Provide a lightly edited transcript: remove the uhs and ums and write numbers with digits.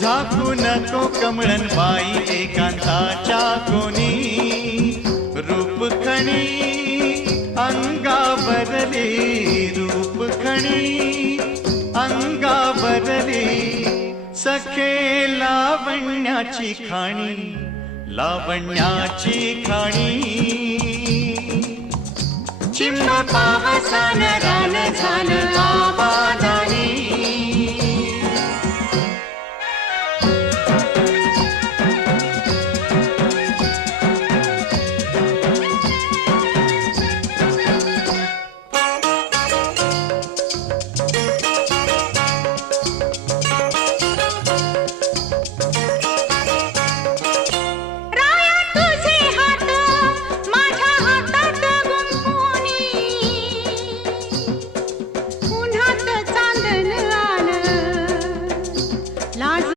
झाकू नको कमळन बाई एकांताच्या कोणी रूप खणी अंगावरली रूप खणी अंगावरली सखे लावण्याची खाणी लावण्याची खाणी चिंब पावसान रान झालं आभाळ